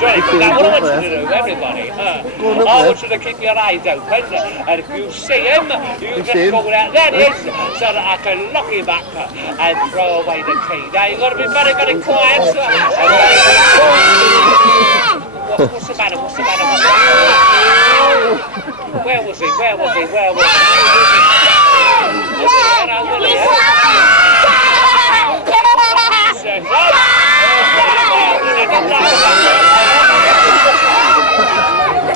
Very good. Now, what I want you to do, everybody, I want you to keep your eyes open, and if you see him, you just call out, there he is, so that I can lock him up and throw away the key. Now, you've got to be very, very quiet. What's the matter? What's the matter? Where was he? Where was he? Where was he?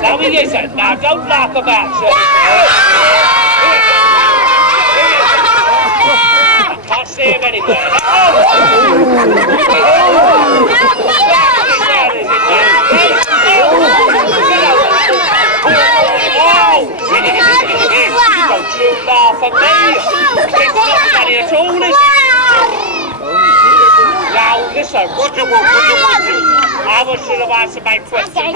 Now he isn't. Now don't laugh about it. I can't see him anywhere. Don't you laugh at me. It's not funny at all, is it? Now listen. What do you want? What do you want? I want you to answer my question.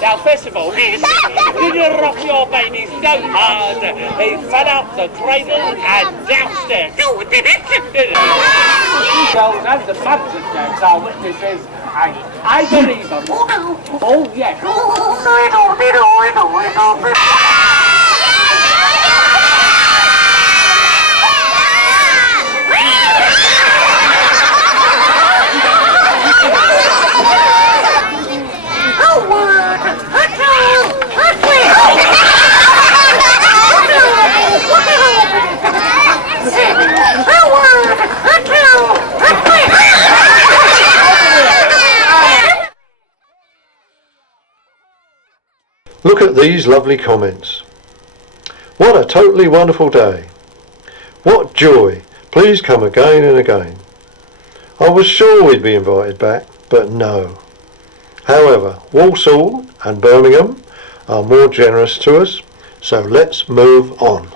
Now, first of all, did you rock your baby so hard he fell out the cradle and downstairs? You did it. Well, and the subject our witnesses, and I believe them. Oh, yes. Look at these lovely comments. What a totally wonderful day. What joy. Please come again and again. I was sure we'd be invited back, but no. However, Walsall and Birmingham are more generous to us, so let's move on.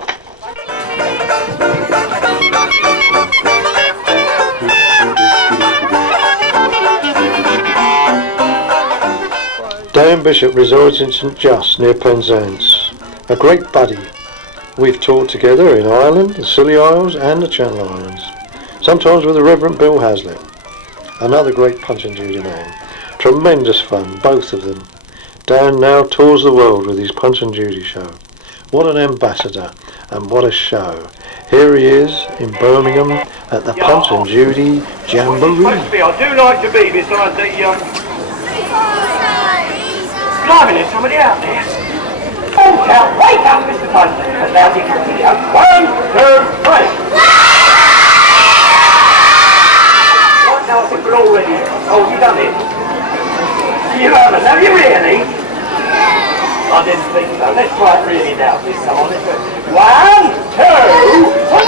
Dan Bishop resides in St Just near Penzance, a great buddy. We've toured together in Ireland, the Scilly Isles and the Channel Islands, sometimes with the Reverend Bill Hazlitt, another great Punch and Judy man. Tremendous fun, both of them. Dan now tours the world with his Punch and Judy show. What an ambassador and what a show. Here he is in Birmingham at the Punch and Judy Jamboree. I do like to be beside the Blimey, there's somebody out there. Wake up, Mr. Punch. And now you can see us. 1, 2, 3. Right now I think we're all ready. Oh, you done it? You haven't, have you really? I didn't think so. Let's try it really now. Come on, let's do it. 1, 2, 3.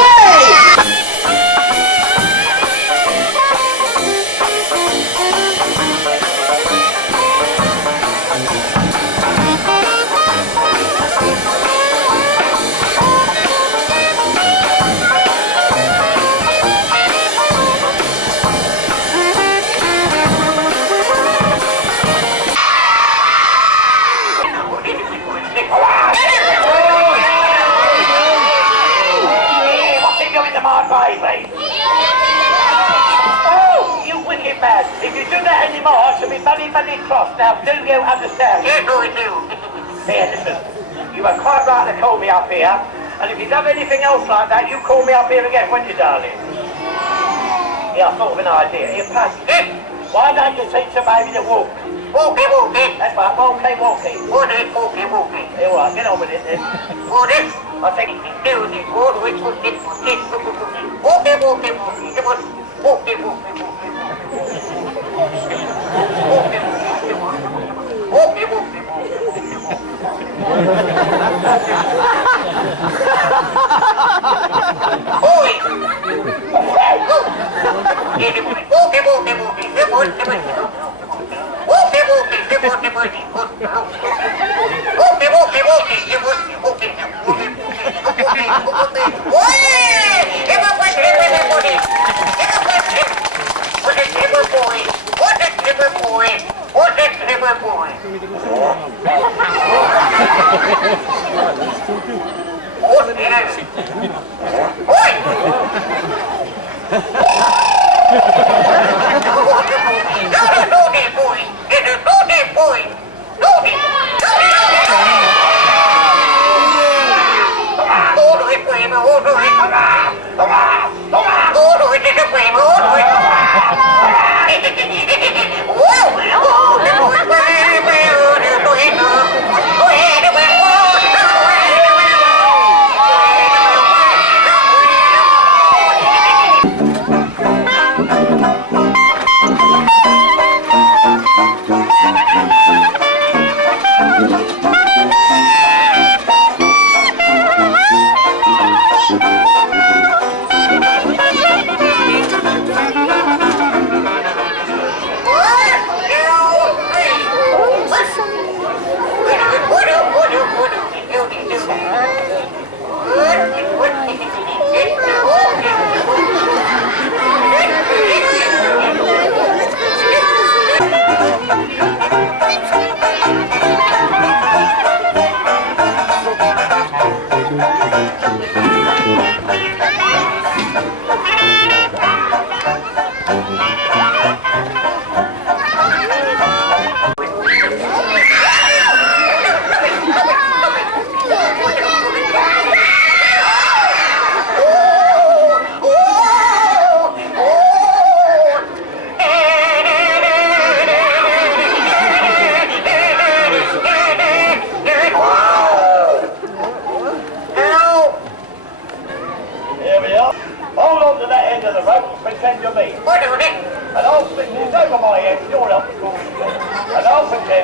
If you do that anymore, I shall be bloody cross. Now, do you understand? Yes, I do. Here, listen. You were quite right to call me up here. And if you have anything else like that, you call me up here again, won't you, darling? Yeah, I thought of an idea. Here, Pat. Why don't you teach the baby to walk? Walkie. That's right, walkie. Walkie. All right, get on with it then. I think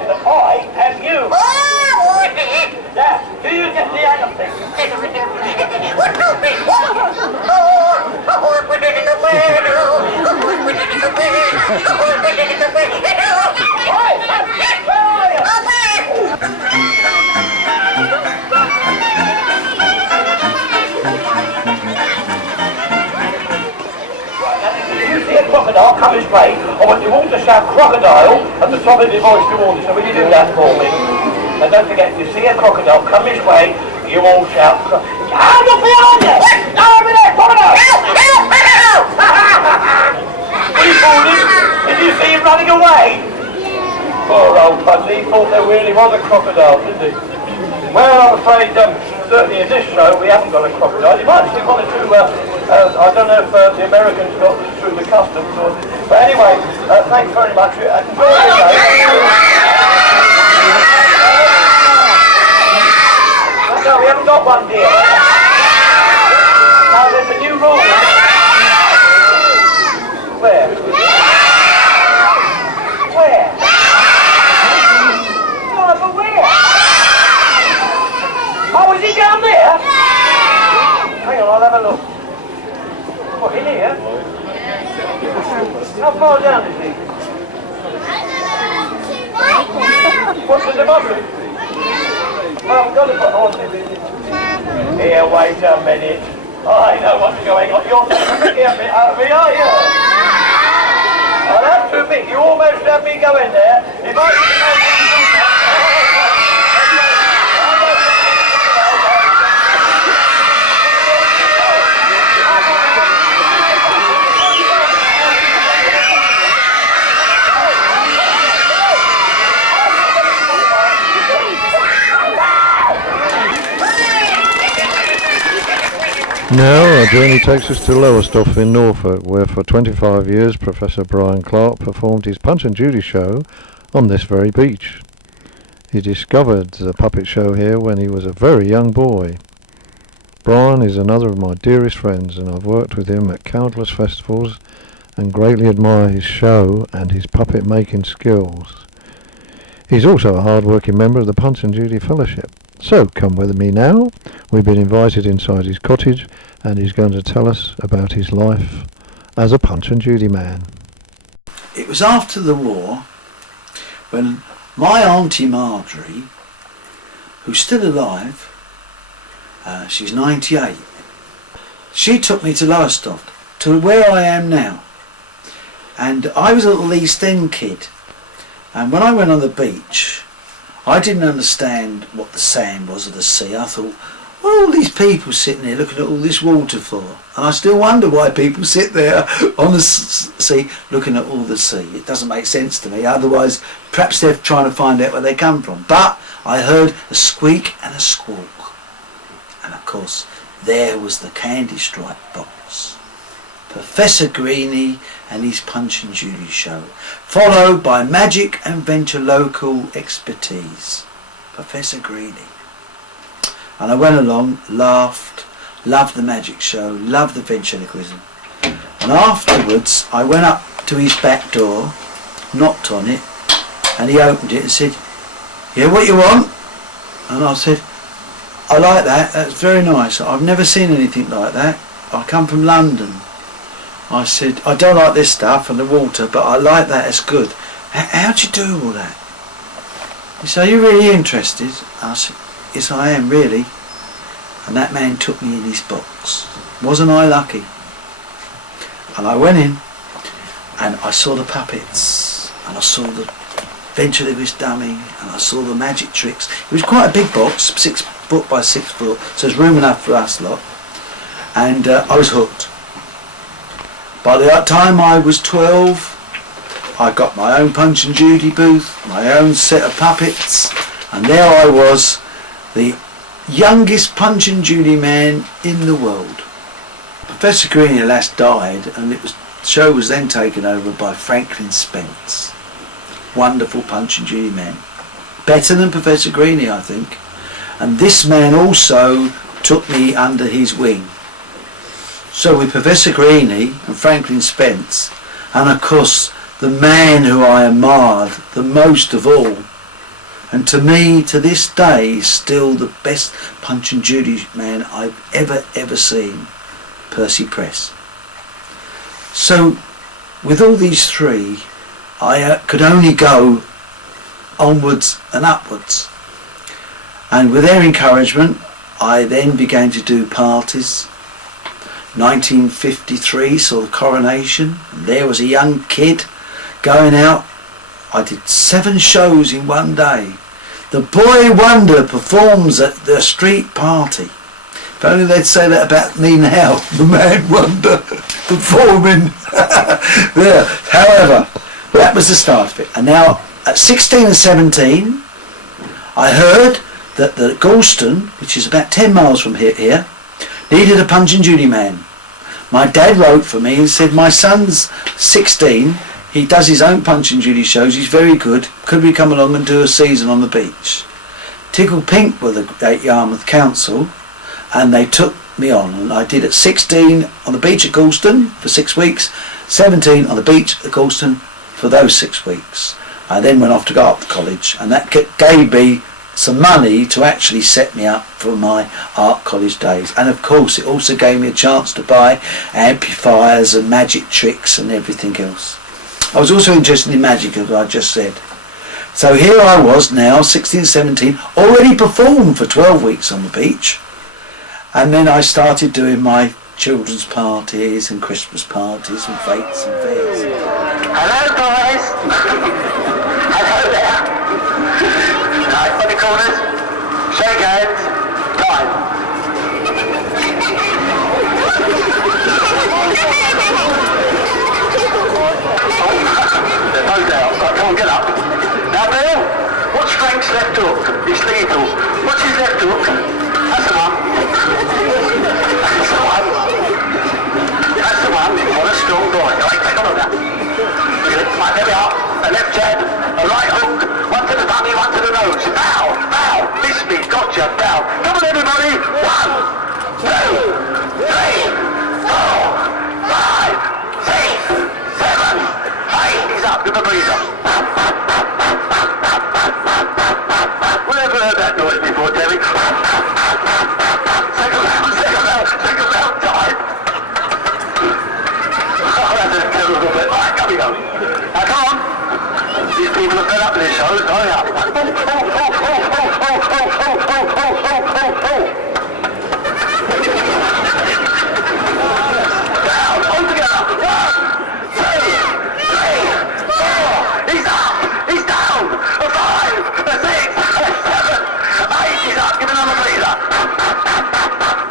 that I am you. Now, do you get the hang of things? Right, where are you? Crocodile come his way, I want you all to shout crocodile at the top of your voice towards it. So will you do that for me? And don't forget, if you see a crocodile come his way, you all shout ah, look behind you! No, over there, crocodile! Are you fooling? Did you see him running away? Poor old Pudsey, he thought there really was a crocodile, didn't he? Well, I'm afraid, certainly in this show, we haven't got a crocodile. You might see one or two, I don't know if the Americans got this through the customs, but anyway, thanks very much. Enjoy your day. No, we haven't got one, dear. Now, there's a new rule. Where? Where? No, but where? Oh, is he down there? Hang on, I'll have a look. What, in here? How far down is he? What's at the bottom? Well, I've got to put on it. Here, wait a minute. I know what's going on. You're taking a bit out of me, are you? I'll have to admit, you almost had me go in there. If I Now our journey takes us to Lowestoft in Norfolk, where for 25 years Professor Brian Clark performed his Punch and Judy show on this very beach. He discovered the puppet show here when he was a very young boy. Brian is another of my dearest friends, and I've worked with him at countless festivals and greatly admire his show and his puppet making skills. He's also a hard-working member of the Punch and Judy Fellowship. So come with me now. We've been invited inside his cottage, and he's going to tell us about his life as a Punch and Judy man. It was after the war when my Auntie Marjorie, who's still alive, she's 98, she took me to Lowestoft, to where I am now. And I was a little East End kid, and when I went on the beach, I didn't understand what the sand was of the sea. I thought, what are all these people sitting there looking at all this water for? And I still wonder why people sit there on the sea looking at all the sea. It doesn't make sense to me. Otherwise, perhaps they're trying to find out where they come from. But I heard a squeak and a squawk. And of course, there was the candy stripe box. Professor Greeny and his Punch and Judy show, followed by magic and ventriloquial expertise. Professor Greeny. And I went along, laughed, loved the magic show, loved the ventriloquism. And afterwards I went up to his back door, knocked on it, and he opened it and said, "Yeah, what you want?" And I said, "I like that, that's very nice. I've never seen anything like that. I come from London." I said, "I don't like this stuff and the water, but I like that, it's good. How'd you do all that?" He said, "Are you really interested?" I said, "Yes, I am, really." And that man took me in his box. Wasn't I lucky? And I went in and I saw the puppets and I saw the ventriloquist dummy and I saw the magic tricks. It was quite a big box, 6 foot by 6 foot, so there's room enough for us lot. And I was hooked. By the time I was 12, I got my own Punch and Judy booth, my own set of puppets, and there I was, the youngest Punch and Judy man in the world. Professor Greeny last died, and the show was then taken over by Franklin Spence. Wonderful Punch and Judy man. Better than Professor Greeny, I think. And this man also took me under his wing. So with Professor Greeny and Franklin Spence, and of course the man who I admired the most of all and to me, to this day, is still the best Punch and Judy man I've ever seen, Percy Press. So, with all these three, I could only go onwards and upwards. And with their encouragement, I then began to do parties. 1953 saw the coronation, and there was a young kid going out. I did 7 shows in one day. The boy wonder performs at the street party. If only they'd say that about me now, the man wonder performing there. However, that was the start of it. And now at 16 and 17, I heard that the Galston, which is about 10 miles from here, needed a Punch and Judy man. My dad wrote for me and said, my son's 16, he does his own Punch and Judy shows, he's very good, could we come along and do a season on the beach? Tickle Pink were the Yarmouth Council, and they took me on, and I did at 16 on the beach at Galston for 6 weeks, 17 on the beach at Galston for those 6 weeks. I then went off to go up to college, and that gave me some money to actually set me up for my art college days. And of course it also gave me a chance to buy amplifiers and magic tricks and everything else. I was also interested in magic, as I just said. So here I was now, 16, 17, already performed for 12 weeks on the beach. And then I started doing my children's parties and Christmas parties and fetes and fairs. Hello boys! Hello there! Right, funny corners, shake hands, time. They're both out, right, come on, get up. Now Bill, what's Frank's left hook? It's lethal. What's his left hook? That's the one. That's the one. That's the one. What a strong boy. Right, take on that. Right, there we are. A left jab, a right hook, one to the tummy, one to the nose. Bow, bow, miss me, gotcha, bow. Come on everybody. 1, 2, 3, 4, 5, 6, 7, 8, 9, 10. He's up, give him a breather. We never heard that noise before, Terry. Second round, time. Oh, that's a terrible bit. Right, come we go. Now come on. These people are fed up with this show. Hurry up. Down. All together. 1, 2, 3, 4. He's up. He's down. A 5, a 6, a 7, 8. He's up. Give him another breather.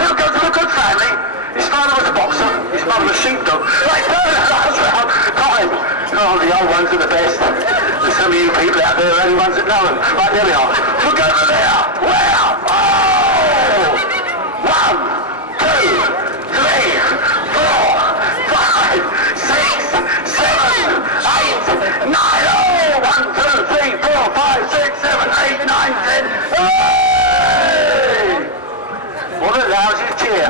He'll go to a good family. His father was a boxer. His mother was a sheepdog. Right, turn the last round. Time. Oh, the old ones are the best. There's some of you people out there, only ones that know them. Right, there we are. Look over there. Where? Oh! 1, 2, 3, 4, 5, 6, 7, 8, 9. Oh! 1, 2, 3, 4, 5, 6, 7, 8, 9, 10. Hey! What a lousy cheer.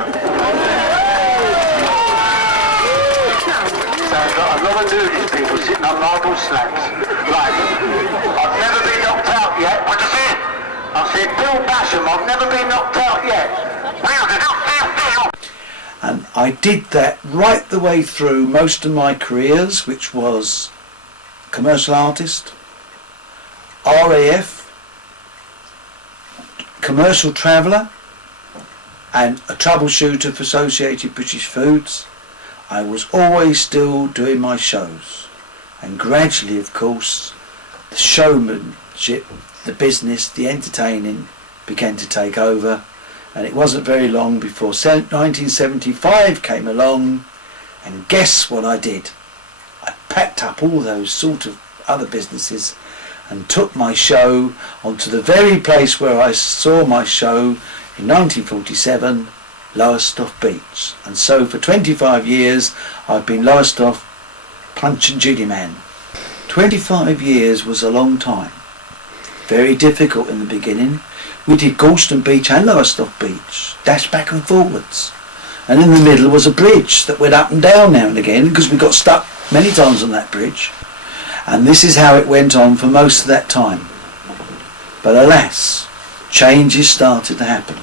Sounds like a lot of nudist people sitting on marble slabs. Right, I've never been knocked out yet. What you say? I said, Bill Basham, I've never been knocked out yet. And I did that right the way through most of my careers, which was commercial artist, RAF, commercial traveller, and a troubleshooter for Associated British Foods. I was always still doing my shows, and gradually, of course, the showmanship, the business, the entertaining began to take over, and it wasn't very long before 1975 came along, and guess what I did? I packed up all those sort of other businesses and took my show onto the very place where I saw my show in 1947, Lowestoft Beach. And so for 25 years I've been Lowestoft Punch and Judy man. 25 years was a long time. Very difficult in the beginning. We did Galston Beach and Lowestoft Beach, dashed back and forwards. And in the middle was a bridge that went up and down now and again, because we got stuck many times on that bridge. And this is how it went on for most of that time. But alas, changes started to happen.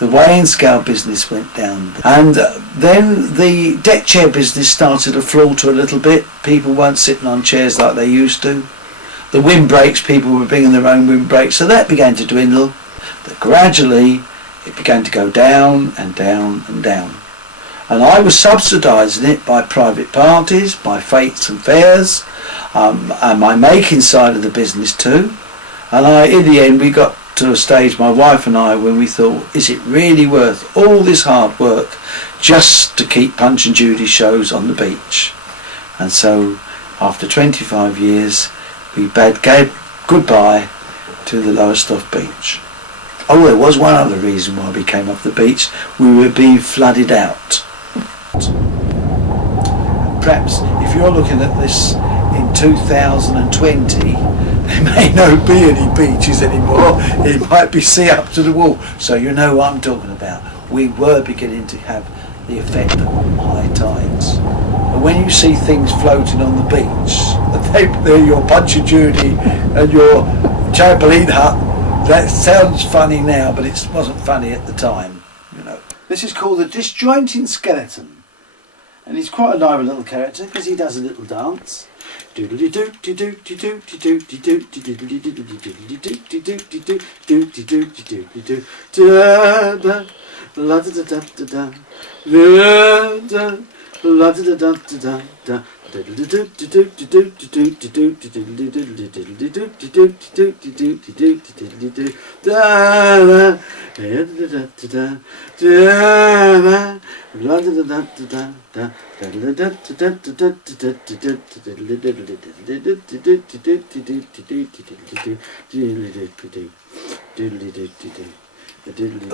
The weighing scale business went down, and then the deck chair business started to falter a little bit. People weren't sitting on chairs like they used to. The windbreaks, people were bringing their own windbreaks, so that began to dwindle. But gradually it began to go down and down and down. And I was subsidising it by private parties, by fetes and fairs, and my making side of the business too. And in the end we got to a stage, my wife and I, when we thought, is it really worth all this hard work just to keep Punch and Judy shows on the beach? And so after 25 years we bade goodbye to the Lowestoft beach. Oh, there was one other reason why we came off the beach. We were being flooded out. Perhaps if you're looking at this in 2020, there may not be any beaches anymore. It might be sea up to the wall. So you know what I'm talking about. We were beginning to have the effect of high tides. And when you see things floating on the beach, they're your Punch and Judy and your trampoline hut. That sounds funny now, but it wasn't funny at the time. You know. This is called the Disjointing Skeleton. And he's quite a lively little character because he does a little dance. A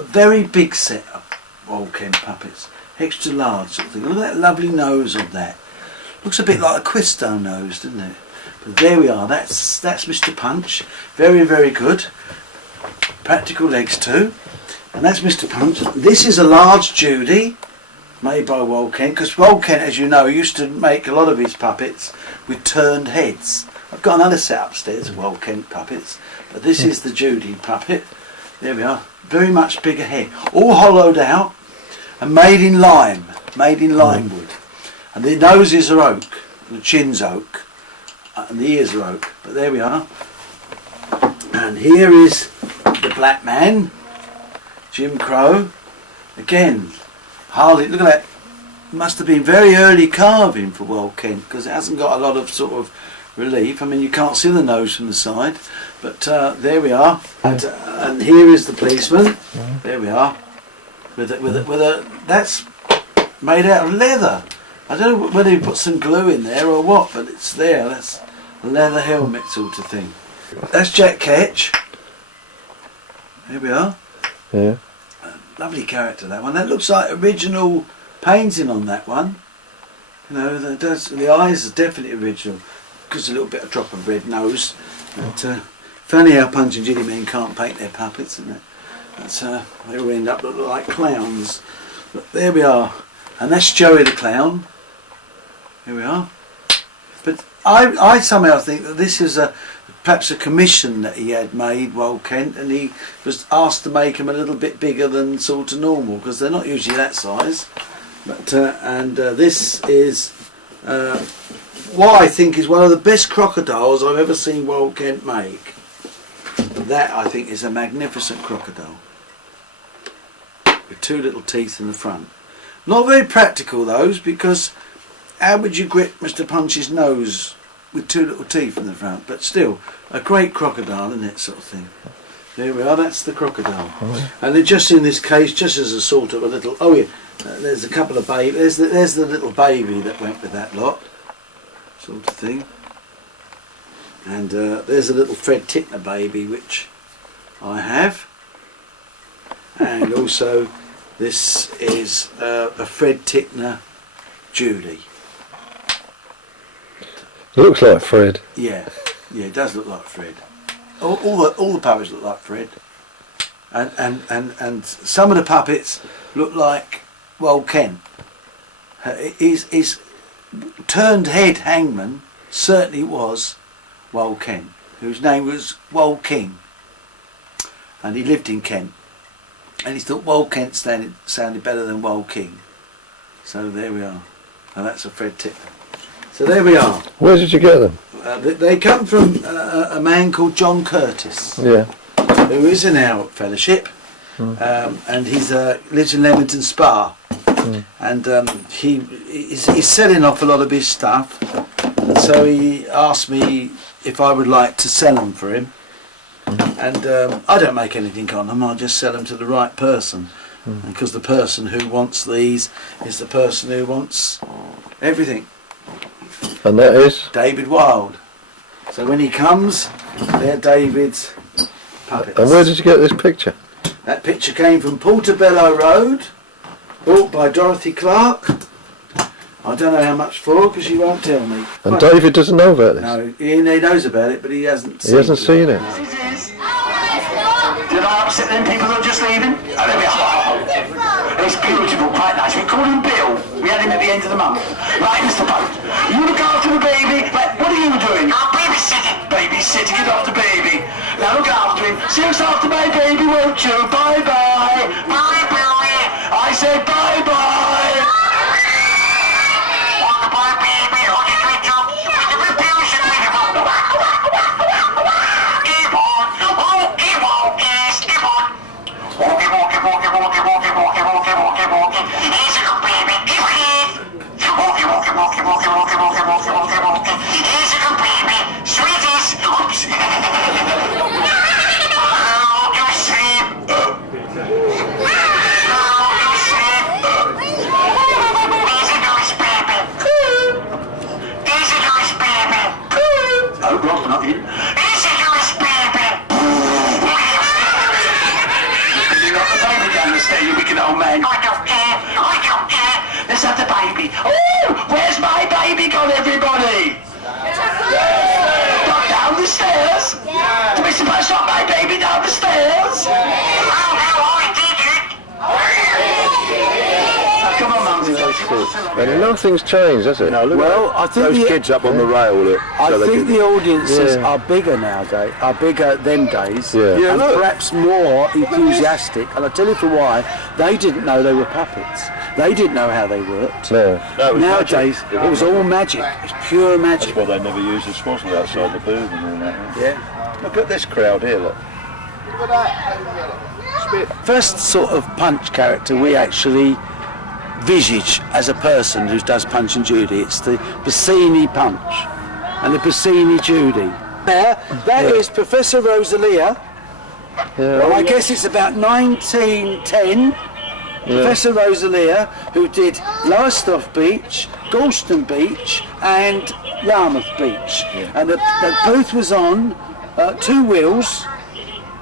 very big set of Walk-in puppets, extra large sort of thing. Look at that lovely nose of that. Looks a bit like a Quisto nose, doesn't it? But there we are. That's Mr. Punch. Very, very good. Practical legs too. And that's Mr. Punch. This is a large Judy, made by Walk-in, because Walk-in, as you know, used to make a lot of his puppets with turned heads. I've got another set upstairs of Walk-in puppets, but this is the Judy puppet. There we are. Very much bigger head. All hollowed out and made in lime wood. And the noses are oak, the chin's oak, and the ears are oak. But there we are. And here is the black man, Jim Crow. Again, Harley, look at that. Must have been very early carving for Walk-in because it hasn't got a lot of sort of relief. I mean, you can't see the nose from the side, but there we are. And here is the policeman. There we are. With a that's made out of leather. I don't know whether he put some glue in there or what, but it's there. That's a leather helmet sort of thing. That's Jack Ketch. Here we are. Yeah. Lovely character, that one. That looks like original painting on that one. You know, the eyes are definitely original. Because a little bit of drop of red nose. But funny how Punch and Judy men can't paint their puppets, isn't it? That's they all end up looking like clowns. But there we are. And that's Joey the Clown. Here we are. But I somehow think that this is perhaps a commission that he had made, Walk-in, and he was asked to make them a little bit bigger than sort of normal because they're not usually that size. But this is what I think is one of the best crocodiles I've ever seen Walk-in make. That I think is a magnificent crocodile with two little teeth in the front. Not very practical those, because how would you grip Mr. Punch's nose with two little teeth in the front? But still, a great crocodile, isn't it, sort of thing. There we are, that's the crocodile. And they're just in this case, just as a sort of a little, oh yeah, there's a couple of babies, there's the little baby that went with that lot, sort of thing. And there's a little Fred Tickner baby, which I have. And also, this is a Fred Tickner Judy. It looks like Fred. Yeah, it does look like Fred. All the puppets look like Fred, and some of the puppets look like Walk-in. His turned head hangman certainly was Walk-in, whose name was Walking. and he lived in Kent. And he thought Wold Kent sounded better than Wold King. So there we are. And that's a Fred tip. So there we are. Where did you get them? They come from a man called John Curtis, Yeah. who is in our fellowship, and he's lives in Leamington Spa, and he's selling off a lot of his stuff, and so he asked me if I would like to sell them for him, and I don't make anything on them. I just sell them to the right person, because the person who wants these is the person who wants everything. And that is? David Wilde. So when he comes, they're David's puppets. And where did you get this picture? That picture came from Portobello Road, bought by Dorothy Clark. I don't know how much for, because she won't tell me. And David doesn't know about this? No, he knows about it, but he hasn't seen it. He hasn't seen it? Did I upset them people that are just leaving? Oh, there we are. It's beautiful, quite nice. We called him Bill. We had him at the end of the month. Right, Mr. Boat. You look after the baby. Right, what are you doing? I'm babysitting. Babysitting, get off the baby. Now look after him. See us after my baby, won't you? Bye-bye. Bye-bye. I said bye-bye. Bye, baby. On your good job. With the reputation, keep on. Walkie, walkies, keep on. Walkie, walkie, walkie, walkie, walkie, walkie, walkie, walkie, walkie. Easy, good baby. Keep it. Walkie, walkie, walkie, walkie, walkie, walkie, walkie, walkie, walkie. Easy, good baby. Sweeties. Oops. Oh, you sleep. Oh, you sleep. Easy, Louis, baby. Easy, Louis, baby. Oh, Rob, not you. Easy, Louis, baby. You got the baby down the stairs, you wicked old man. I don't care. I don't care. Let's have the baby. Oh, where's my baby gone, everybody? Not down the stairs? Do we suppose not my baby down the stairs? Oh, no, I did it. Oh, come on, Mum. And nothing's changed, has it? No, look Well, at I think those the- kids up on the rail. Look, I so they think can- the audiences Yeah. are bigger nowadays, are bigger them days, Yeah. Yeah, and look. perhaps more enthusiastic. And I'll tell you for why. They didn't know they were puppets. They didn't know how they worked. No. No, it was Nowadays, magic. it was all magic. It's pure magic. That's why they never used the swazzle outside the booth and all that. Yeah. Look at this crowd here. Look. First sort of Punch character we actually visage as a person who does Punch and Judy. It's the Bassini Punch and the Bassini Judy. There, that is Professor Rosalia. Well, I guess it's about 1910. Professor Rosalia, who did Lowestoft Beach, Galston Beach, and Yarmouth Beach, and the booth was on 2 wheels,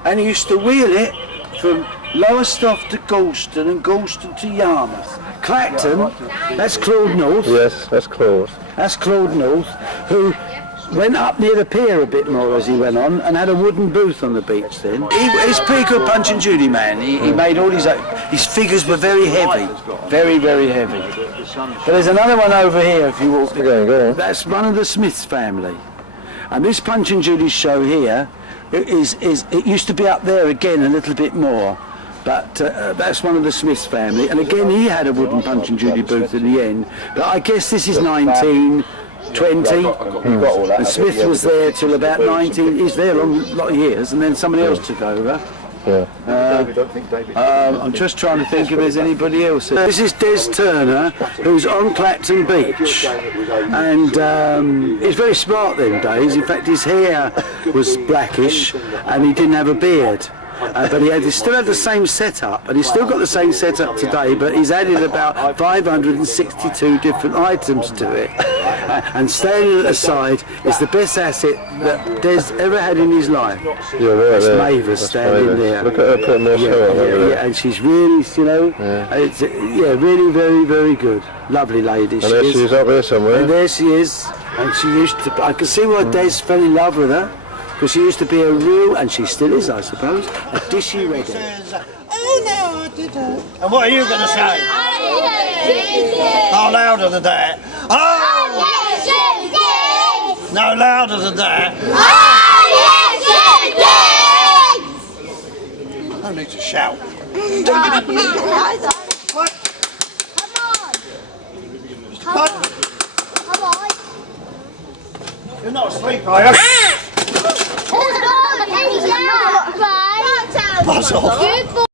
and he used to wheel it from Lowestoft to Galston and Galston to Yarmouth. Clacton, that's Claude North. Yes, that's Claude. That's Claude North, who went up near the pier a bit more as he went on and had a wooden booth on the beach then. He's a pretty good Punch and Judy man. He made all his figures were very heavy. Very, very heavy. But there's another one over here if you walk. Go on. That's one of the Smiths family. And this Punch and Judy show here it used to be up there again a little bit more. But that's one of the Smiths family, and again he had a wooden Punch and Judy booth in the end. But I guess this is 1920, and Smith was there till about 19. He's there a lot of years, and then somebody else took over. Yeah. I'm just trying to think if there's anybody else. This is Des Turner, who's on Clacton Beach, and he's very smart them days. In fact, his hair was blackish, and he didn't have a beard. But he still had the same setup, and he's still got the same setup today, but he's added about 562 different items to it. And standing at the side is the best asset that Des ever had in his life. You're right That's there. Mavis standing Mavis. there. Look at her putting her show on. Yeah, and she's really, it's really very, very good. Lovely lady. And there she is up here somewhere. And there she is. And she used to, I can see why Des fell in love with her. Because she used to be a real, and she still is, I suppose, a dishy redhead. Oh no, I didn't. And what are you going to say? Oh, louder than that. Oh! No, louder than that. to shout. Come on. You're not asleep, are you? Hold on. Buzz off.